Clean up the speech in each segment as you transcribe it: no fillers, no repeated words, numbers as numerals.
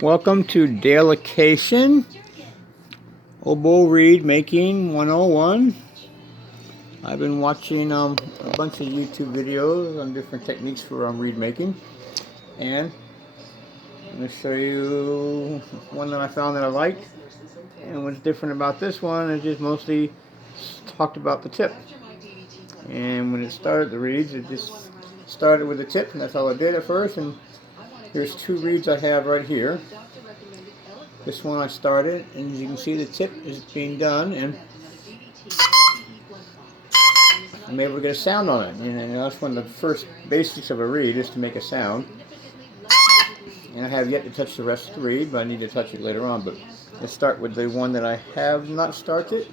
Welcome to Daleducation. Oboe Reed making 101. I've been watching a bunch of YouTube videos on different techniques for reed making, and I'm going to show you one that I found that I liked. And what's different about this one is just mostly talked about the tip. And when it started the reeds, it just started with the tip, and that's all I did at first. And there's two reeds I have right here. This one I started, and as you can see, the tip is being done, and I'm able to get a sound on it. And that's one of the first basics of a reed, is to make a sound. And I have yet to touch the rest of the reed, but I need to touch it later on. But let's start with the one that I have not started.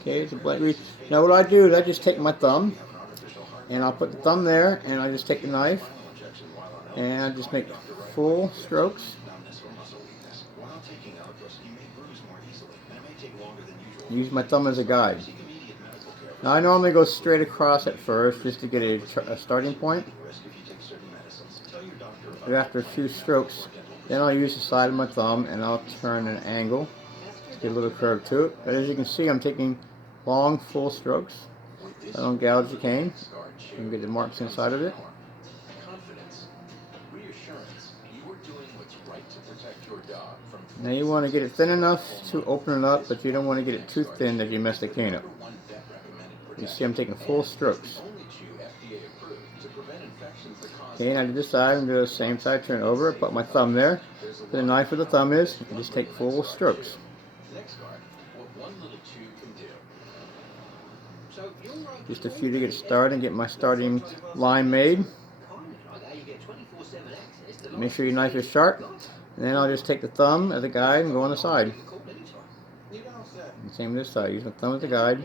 Okay, it's a black reed. Now what I do is I just take my thumb, and I'll put the thumb there, and I just take the knife, and I just make full strokes. Use my thumb as a guide. Now I normally go straight across at first just to get a starting point. But after a few strokes, then I'll use the side of my thumb and I'll turn an angle to get a little curve to it. But as you can see, I'm taking long, full strokes. So I don't gouge the cane. You can get the marks inside of it. Now you want to get it thin enough to open it up, but you don't want to get it too thin that you mess the cane up. You see I'm taking full strokes. Okay, now to this side, I'm going to do the same side, turn it over, put my thumb there. Where the knife where the thumb is, and just take full strokes. Just a few to get started and get my starting line made. Make sure your knife is sharp. And then I'll just take the thumb as a guide and go on the side. And same this side, use my thumb as a guide.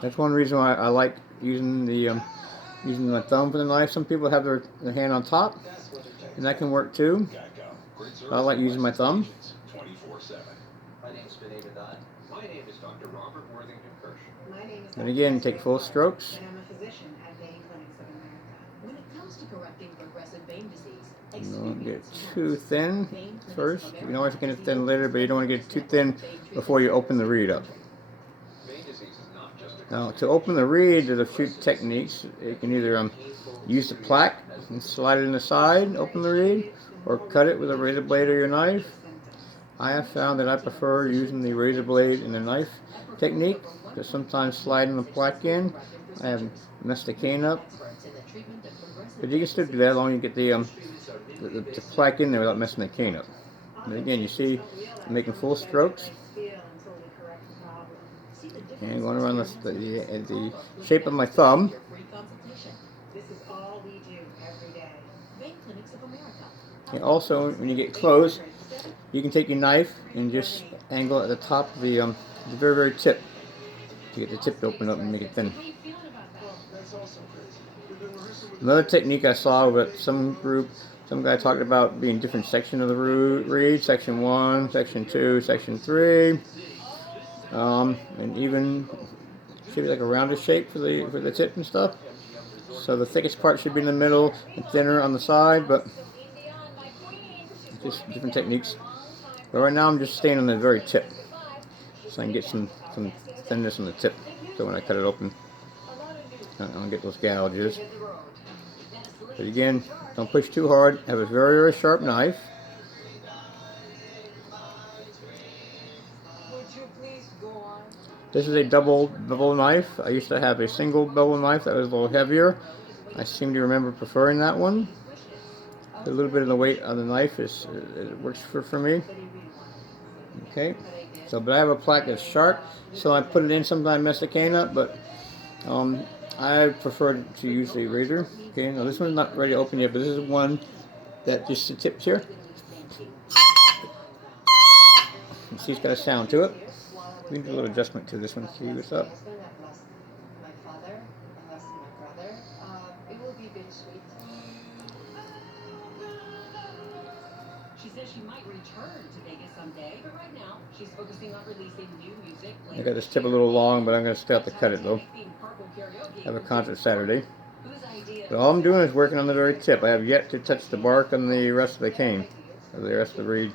That's one reason why I like using my thumb for the knife. Some people have their hand on top, and that can work too. I like using my thumb. And again, take full strokes. You don't get too thin first. You can always get it thin later, but you don't want to get it too thin before you open the reed up. Now, to open the reed, there's a few techniques. You can either use the plaque and slide it in the side, open the reed, or cut it with a razor blade or your knife. I have found that I prefer using the razor blade and the knife technique, because sometimes sliding the plaque in, I have messed the cane up. But you can still do that as long as you get the plaque in there without messing the cane up. And again, you see I'm making full strokes. And going around the shape of my thumb. And also, when you get close, you can take your knife and just angle at the top of the very, very tip to get the tip to open up and make it thin. Another technique I saw with some guy talked about being different sections of the reed, section 1, section 2, section 3. And even should be like a rounded shape for the tip and stuff. So the thickest part should be in the middle and thinner on the side, but just different techniques. But right now I'm just staying on the very tip, so I can get some thinness on the tip. So when I cut it open, I don't get those gouges. But again, don't push too hard. Have a very, very sharp knife. This is a double bevel knife. I used to have a single bevel knife that was a little heavier. I seem to remember preferring that one. A little bit of the weight on the knife it works for me. Okay, but I have a plaque that's sharp, so I put it in. Sometimes I mess the cane up, but I prefer to use the razor. Okay, now this one's not ready to open yet, but this is one that just the tips here. You see, it's got a sound to it. We need a little adjustment to this one. See what's up. She says she might return to Vegas someday, but right now she's focusing on releasing new music. I got this tip a little long, but I'm going to still have to cut it though. I have a concert Saturday. But all I'm doing is working on the very tip. I have yet to touch the bark on the rest of the cane, or the rest of the reed.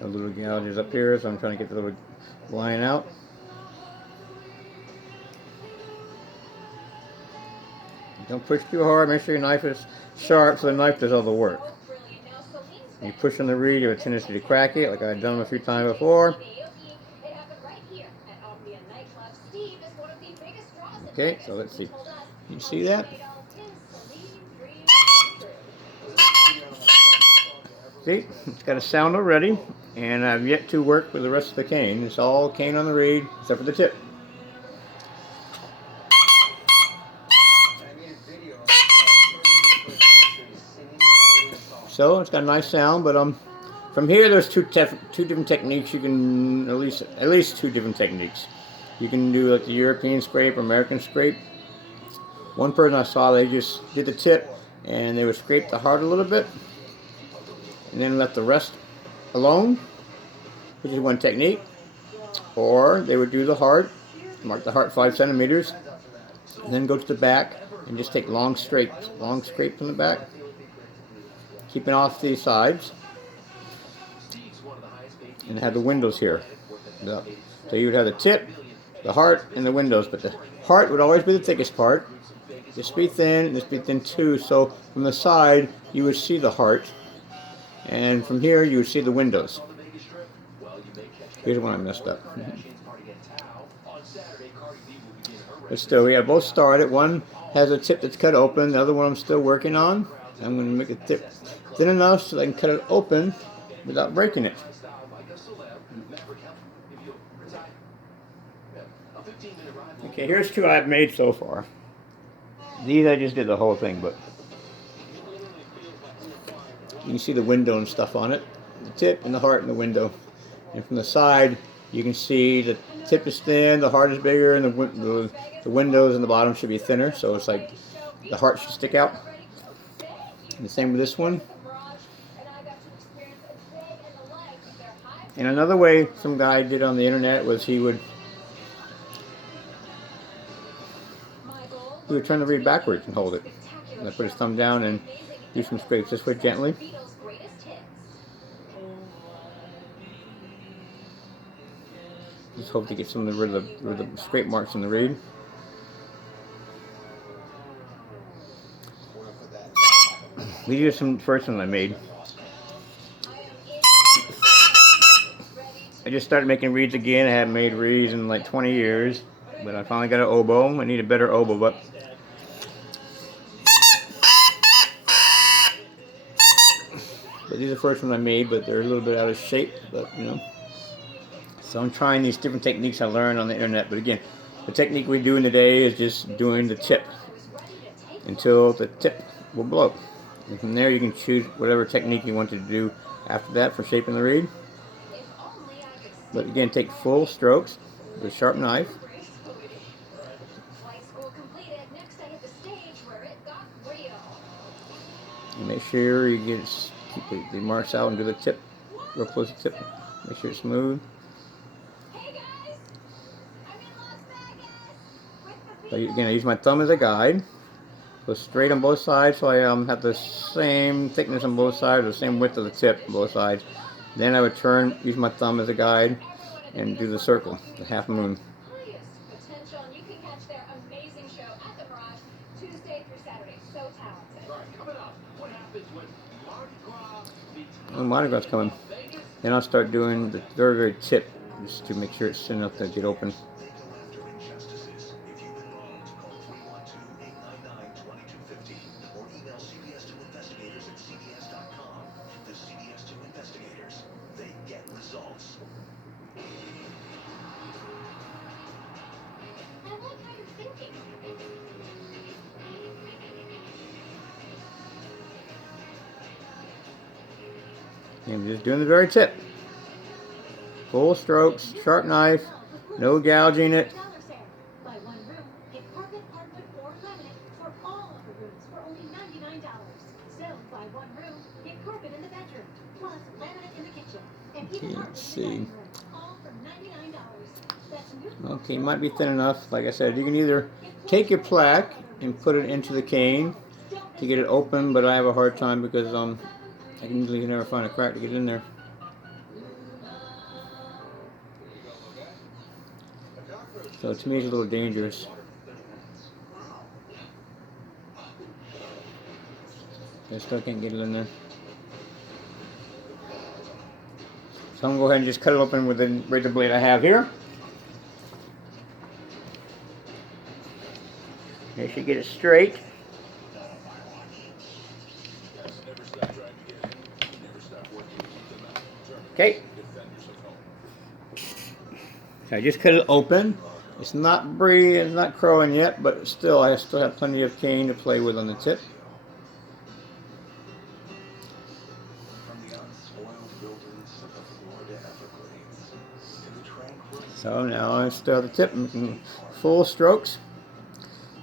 A little gouges up here, so I'm trying to get the little line out. Don't push too hard. Make sure your knife is sharp so the knife does all the work. When you push on the reed, you have a tendency to crack it, like I've done a few times before. Okay, so let's see. You see that? See, it's got a sound already, and I've yet to work with the rest of the cane. It's all cane on the reed, except for the tip. So it's got a nice sound, but from here there's two different techniques. You can at least two different techniques. You can do like the European scrape or American scrape. One person I saw, they just did the tip and they would scrape the heart a little bit and then let the rest alone, which is one technique. Or they would do the heart, mark the heart 5 centimeters, and then go to the back and just take long scrapes from the back, keeping off the sides, and have the windows here. So you would have the tip, the heart, and the windows, but the heart would always be the thickest part. This be thin, and this be thin too, so from the side you would see the heart, and from here you would see the windows. Here's one I messed up. But still, we have both started. One has a tip that's cut open, the other one I'm still working on. I'm going to make the tip thin enough so I can cut it open without breaking it. Okay, here's two I've made so far. These I just did the whole thing, but you can see the window and stuff on it. The tip and the heart and the window. And from the side, you can see the tip is thin, the heart is bigger, and the windows and the bottom should be thinner. So it's like the heart should stick out. And the same with this one. And another way some guy did on the internet was he would turn the reed backwards and hold it. And I put his thumb down and do some scrapes this way gently. Just hope to get some of the scrape marks in the reed. These are some first ones I made. I just started making reeds again. I haven't made reeds in like 20 years, but I finally got an oboe. I need a better oboe, but these are the first ones I made, but they're a little bit out of shape, but you know. So I'm trying these different techniques I learned on the internet, but again, the technique we do in the day is just doing the tip until the tip will blow. And from there you can choose whatever technique you want to do after that for shaping the reed. But again, take full strokes with a sharp knife. And make sure you keep the marks out and do the tip real close to the tip. Make sure it's smooth. So again, I use my thumb as a guide. Go straight on both sides, so I have the same thickness on both sides, the same width of the tip on both sides. Then I would use my thumb as a guide, and do the circle, the half moon. Oh, Mardi Gras coming. Then I'll start doing the very, very tip, just to make sure it's thin enough to get open. And just doing the very tip. Full strokes, sharp knife, no gouging it. Okay, Okay, might be thin enough. Like I said, you can either take your plaque and put it into the cane to get it open, but I have a hard time because I can usually never find a crack to get in there. So to me it's a little dangerous. I still can't get it in there. So I'm going to go ahead and just cut it open with the razor blade I have here. Make sure you get it straight. Okay. So I just cut it open. It's not breathing, it's not crowing yet, but still, I still have plenty of cane to play with on the tip. So now I still have the tip, making full strokes.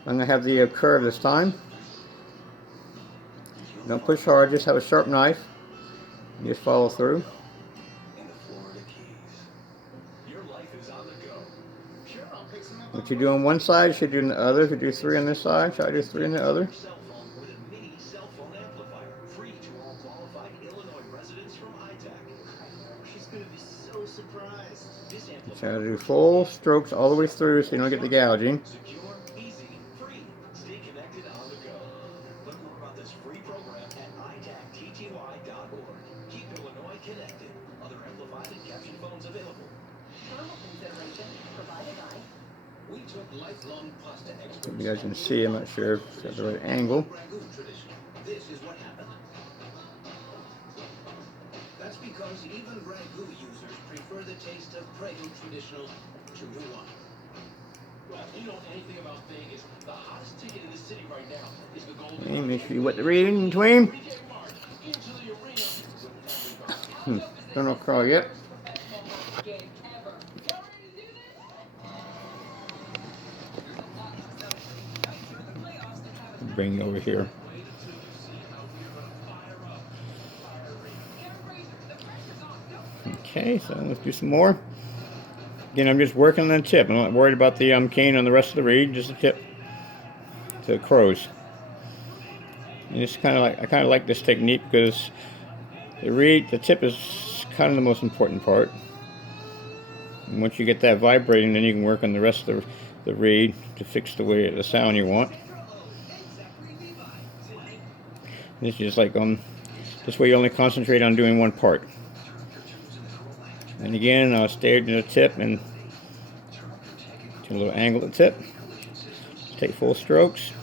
I'm going to have the curve this time. Don't push hard, just have a sharp knife. Just follow through. What you do on one side, you should do on the other. If you do 3 on this side, try to do 3 on the other. Try to do full strokes all the way through so you don't get the gouging. Hope you guys can see, I'm not sure if it's at the right angle. That's because even ragu users prefer the taste of Prego traditional to one. Well, you know anything about Vegas, the hottest ticket in the city right now is the Golden. Okay, make sure you wet the reed in between. Don't know crawl yet. Bring it over here. Okay, so let's do some more. Again, I'm just working on the tip. I'm not worried about the cane on the rest of the reed, just the tip to the crows. And it's kind of like, I kind of like this technique because the tip is kind of the most important part. And once you get that vibrating, then you can work on the rest of the reed to fix the sound you want. And it's just like this way you only concentrate on doing one part. And again, I'll stay to the tip and do a little angle at the tip. Take full strokes.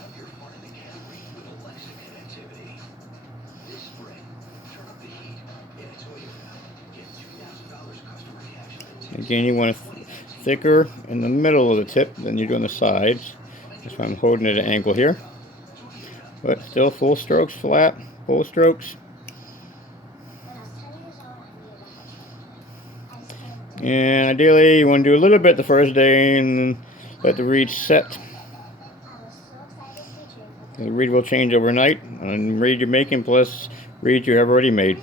Again, you want it thicker in the middle of the tip than you do on the sides. That's why I'm holding it at an angle here. But still full strokes, flat, full strokes. And ideally, you want to do a little bit the first day and then let the reed set. The reed will change overnight on reed you're making plus reed you have already made.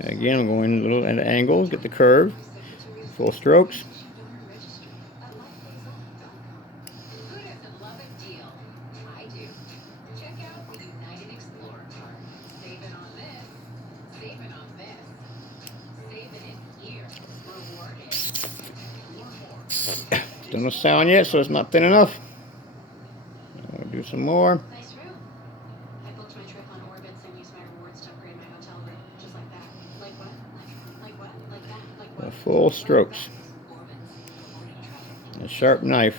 Again, I'm going a little at an angle, get the curve, full strokes. Still no sound yet, so it's not thin enough. I'll do some more. Nice room. I booked my trip on Orbitz and used my rewards to upgrade my hotel room. Just like that. Like what? Like what? Like that? Like what? Full strokes. A sharp knife.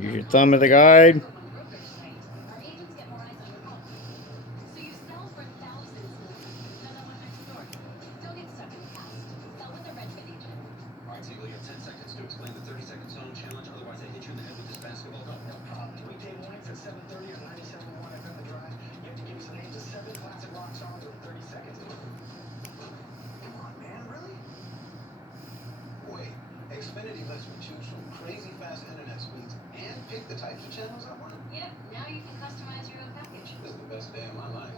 Use your thumb as a guide. Xfinity lets me choose from crazy fast internet speeds and pick the types of channels I want. Yep, now you can customize your own package. day of my life.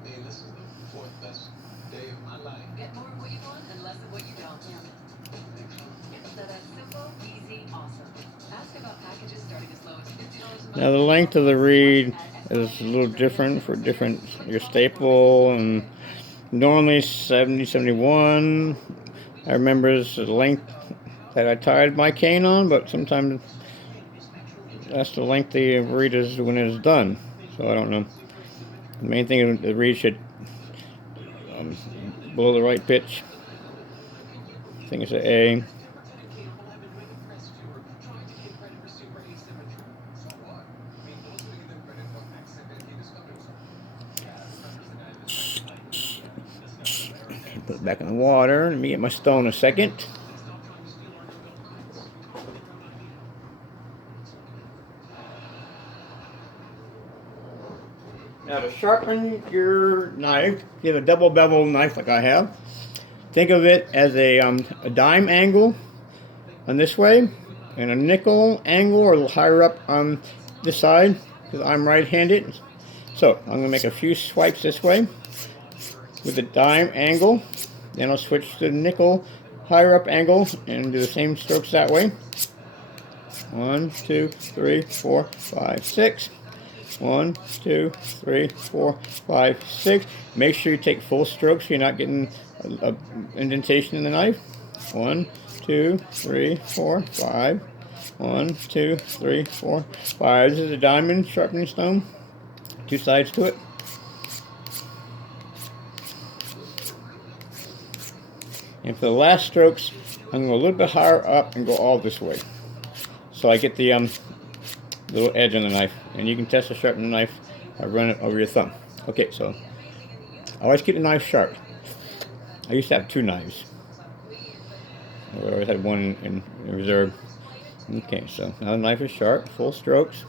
I mean, this is the fourth best day of my life. Get more of what you want and less of what you don't. Think so? So that's simple, easy, awesome. Ask about packages starting as low as $50 a month. Now the length of the reed is a little different for different your staple, and normally 70, 71. I remember it's the length that I tied my cane on, but sometimes that's the length the reed is when it is done. So I don't know. The main thing is the reed should blow the right pitch. I think it's an A. Put it back in the water. Let me get my stone a second. Now to sharpen your knife, you have a double bevel knife like I have. Think of it as a dime angle on this way, and a nickel angle or higher up on this side, because I'm right-handed. So I'm going to make a few swipes this way with the dime angle. Then I'll switch to the nickel higher up angle and do the same strokes that way. 1, 2, 3, 4, 5, 6. 1, 2, 3, 4, 5, 6. Make sure you take full strokes so you're not getting a indentation in the knife. 1, 2, 3, 4, 5. 1, 2, 3, 4, 5. This is a diamond sharpening stone. 2 sides to it. And for the last strokes, I'm going to go a little bit higher up and go all this way. So I get the little edge on the knife. And you can test the sharpen the knife by running it over your thumb. Okay, so I always keep the knife sharp. I used to have 2 knives. I always had one in reserve. Okay, so now the knife is sharp, full strokes.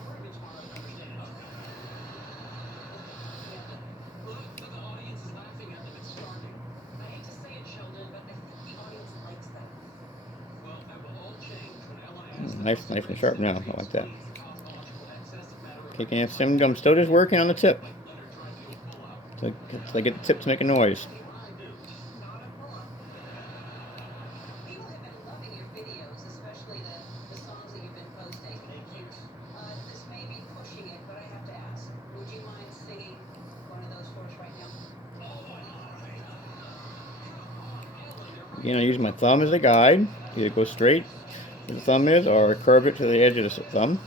Nice and sharp now. I like that. Okay, I'm still just working on the tip. So I get the tip to make a noise. People have been loving your videos, especially the songs that you've been posting. This may be pushing it, but I have to ask. Would you mind singing one of those for us right now? Again, I use my thumb as a guide. Either go straight where the thumb is or curve it to the edge of the thumb.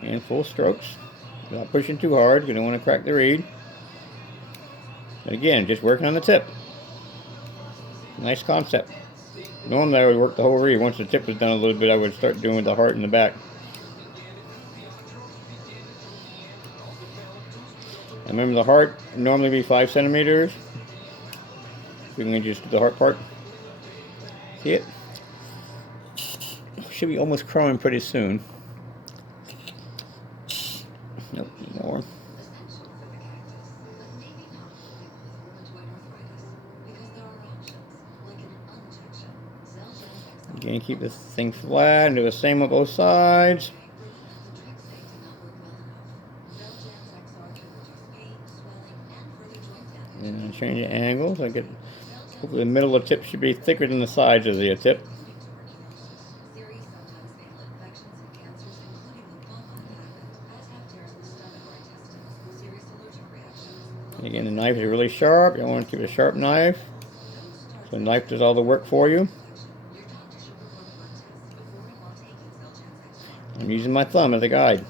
And full strokes. Without pushing too hard, you don't want to crack the reed. And again, just working on the tip. Nice concept. Normally I would work the whole reed. Once the tip was done a little bit, I would start doing the heart in the back. I remember the heart normally be 5 centimeters. We can just do the heart part. See it? Should be almost crawling pretty soon. Nope, more. Again, keep this thing flat and do the same on both sides. And change the angles. I get hopefully the middle of the tip should be thicker than the sides of the tip. Again, the knife is really sharp. You want to keep a sharp knife. So the knife does all the work for you. I'm using my thumb as a guide.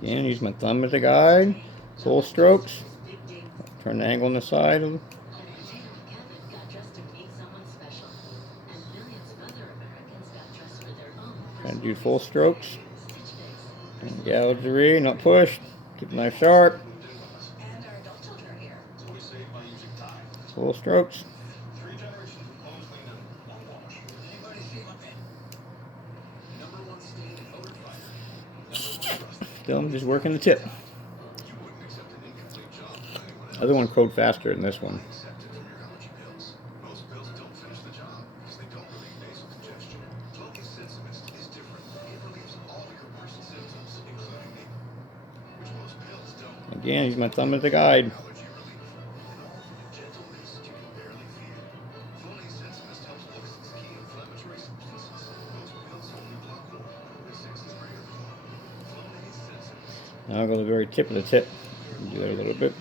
Again, use my thumb as a guide. Full strokes. Turn the angle on the side. Try to do full strokes. And gouge the reed, not push. Keep the knife sharp. Full strokes. Still, I'm just working the tip. Other one crowed faster than this one. Again, use my thumb as a guide. Now I'll go to the very tip of the tip. Do that a little bit.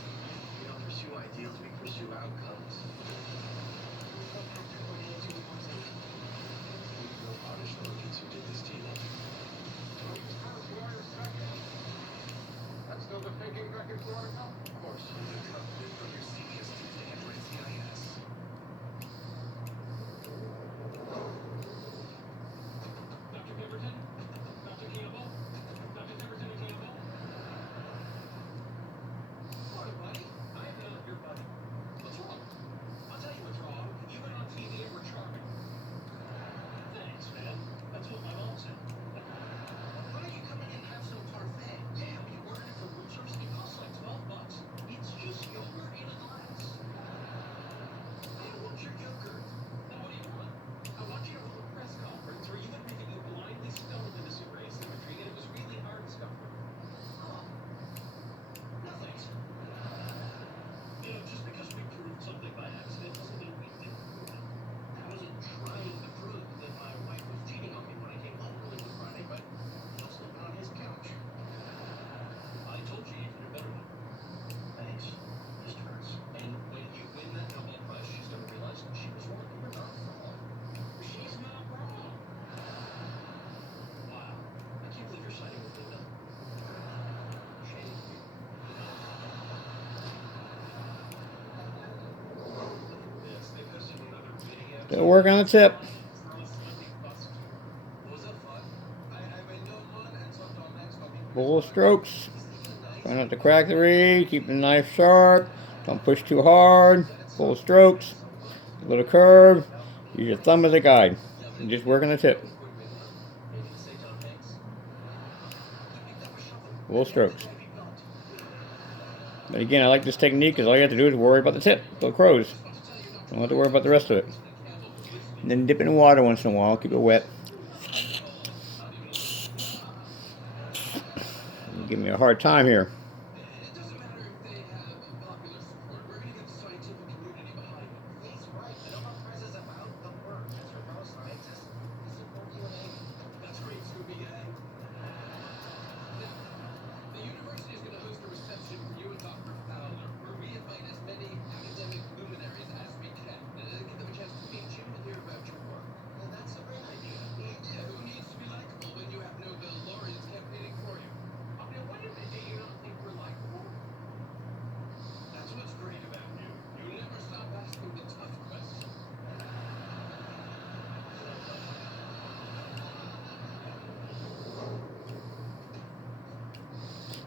Still working on the tip. Full strokes. Try not to crack the reed. Keep the knife sharp. Don't push too hard. Full strokes. A little curve. Use your thumb as a guide. And just work on the tip. Full strokes. But again, I like this technique because all you have to do is worry about the tip. Go crows. Don't have to worry about the rest of it. And then dip it in water once in a while. Keep it wet. Give me a hard time here.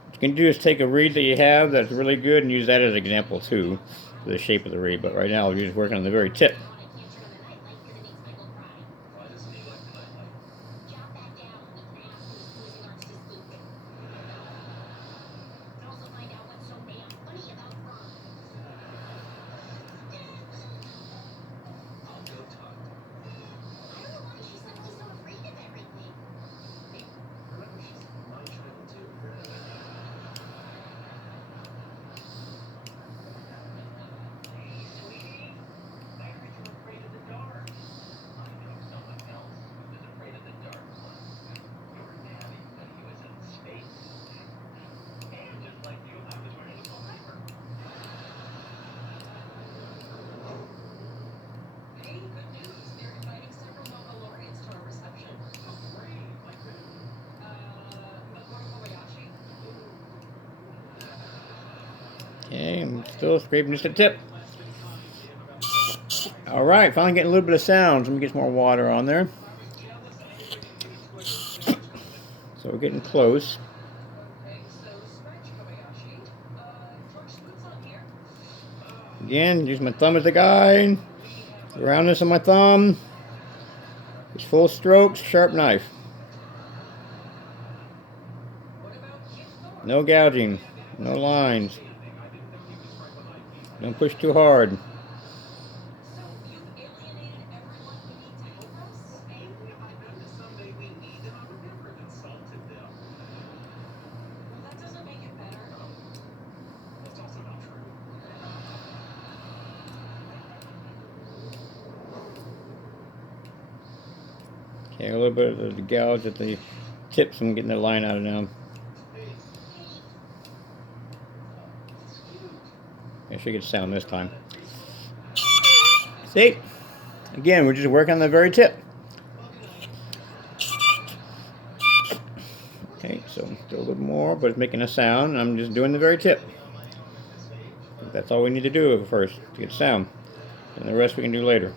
What you can do is take a reed that you have that's really good and use that as an example too, for the shape of the reed. But right now we're just working on the very tip. Okay, I'm still scraping just the tip. Alright, finally getting a little bit of sounds. Let me get some more water on there. So we're getting close. Again, use my thumb as a guide. The roundness of my thumb. Just full strokes, sharp knife. No gouging. No lines. Don't push too hard. So you've alienated everyone who needs to help us? Someday we need them. I would never have insulted them. Well, that doesn't make it better. That's also not true. Okay, a little bit of the gouge at the tips. I'm getting the line out of now. I should get sound this time. See? Again, we're just working on the very tip. Okay, so still a little more, but it's making a sound. I'm just doing the very tip. That's all we need to do first to get sound. And the rest we can do later.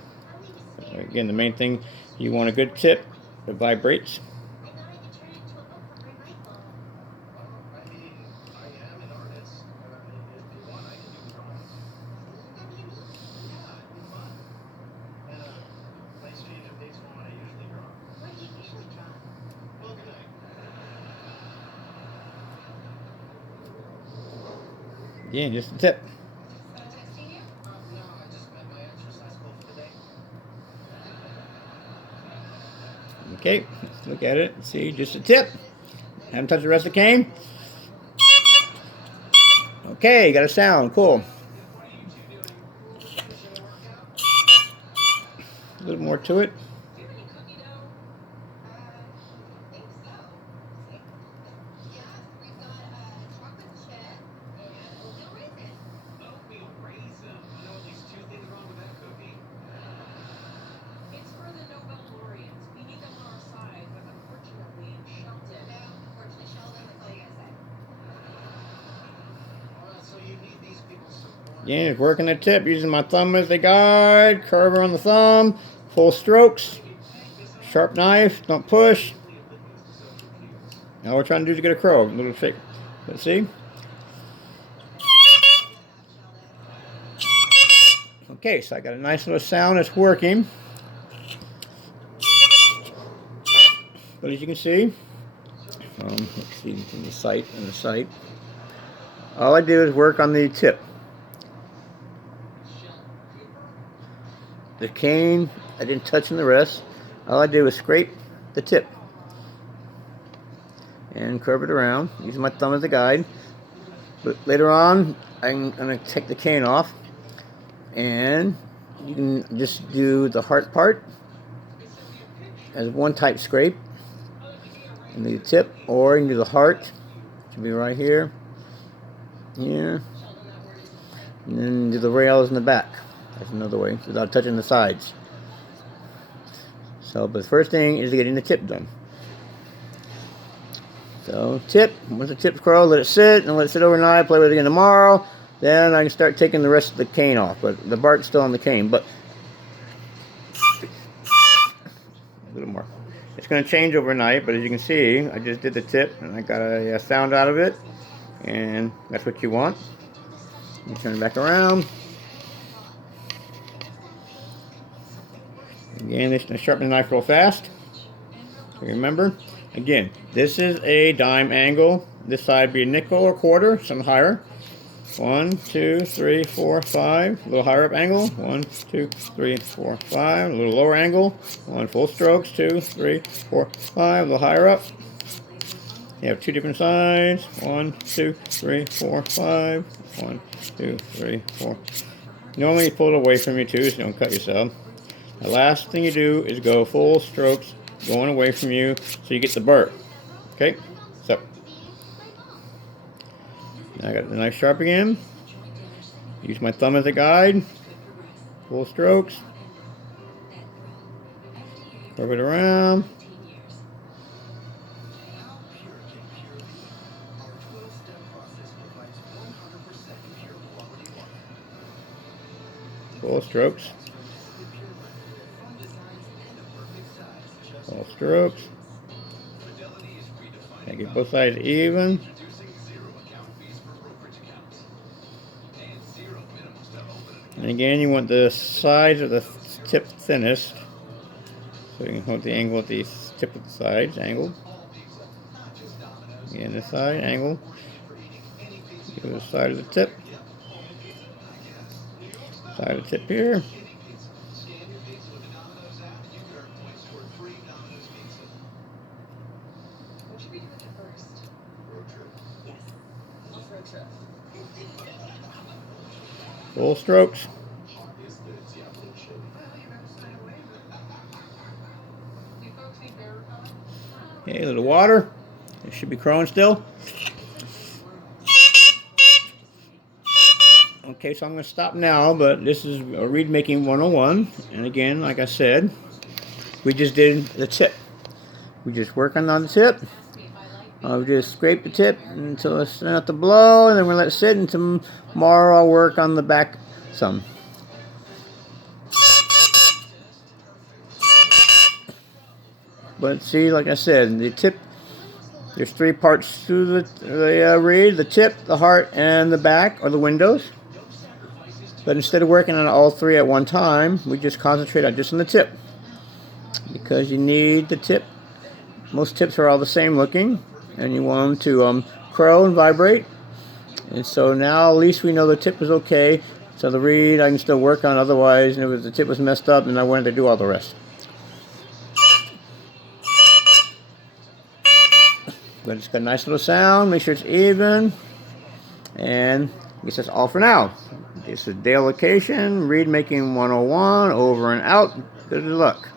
Again, the main thing, you want a good tip that vibrates. Again, just a tip. Okay, let's look at it. See, just a tip. Haven't touched the rest of the cane. Okay, got a sound. Cool. A little more to it. Do you have any cookie dough? I think so. Yes, we've got chocolate chip and oatmeal raisin. Oatmeal raisin. I know at least two things wrong with that cookie. It's for the Nobel laureates. We need them on our side, but unfortunately, Sheldon. No, unfortunately, Sheldon, that's all you gotta say. So you need these people's support. Again, it's working the tip, using my thumb as the guide. Curve on the thumb. Full strokes. Sharp knife. Don't push. All we're trying to do is get a curl. A little shake. Let's see. Okay, so I got a nice little sound. It's working. But as you can see, let's see from the sight. All I do is work on the tip. The cane, I didn't touch on the rest. All I did was scrape the tip and curve it around, using my thumb as a guide. But later on, I'm going to take the cane off, and you can just do the heart part as one type scrape, and the tip, or you can do the heart, which will be right here, here, and then do the rails in the back. That's another way, without touching the sides. So, but the first thing is getting the tip done. So, tip, once the tip's curled, let it sit, and let it sit overnight, play with it again tomorrow. Then I can start taking the rest of the cane off, but the bark's still on the cane. But a little more. It's going to change overnight, but as you can see, I just did the tip, and I got a sound out of it, and that's what you want. You turn it back around. Again, this is going to sharpen the knife real fast. So remember, again, this is a dime angle. This side would be a nickel or quarter, some higher. 1, 2, 3, 4, 5. A little higher up angle. 1, 2, 3, 4, 5. A little lower angle. 1 full strokes. 2, 3, 4, 5. A little higher up. You have two different sides. 1, 2, 3, 4, 5. 1, 2, 3, 4. Normally you pull it away from you too, so you don't cut yourself. The last thing you do is go full strokes, going away from you, so you get the burr. Okay, so now I got the knife sharp again. Use my thumb as a guide. Full strokes. Curve it around. Full strokes. Full strokes. And get both sides even. And again, you want the sides of the tip thinnest, so you can hold the angle at the tip of the sides, angled. Again, this side, angle. Give it a side of the tip. Side of the tip here. What should we do with it first? Road trip. Yes. Off-road trip. Full strokes. Is the Daleducation. Do folks think they're recalling? Okay, a little water. It should be crowing still. Okay, so I'm going to stop now, but this is a reed making 101. And again, like I said, we just did the tip. We just working on the tip. We just scrape the tip until it's not to blow, and then we'll let it sit, and tomorrow I'll work on the back some. But see, like I said, the tip, there's 3 parts to the reed: the tip, the heart, and the back, or the windows. But instead of working on all 3 at one time, we just concentrate on just on the tip, because you need the tip. Most tips are all the same looking, and you want them to crow and vibrate. And so now at least we know the tip is okay. So the reed I can still work on. Otherwise, if the tip was messed up, then I wanted to do all the rest. But it's got a nice little sound. Make sure it's even. And I guess that's all for now. This is Daleducation, reed making 101, over and out. Good luck.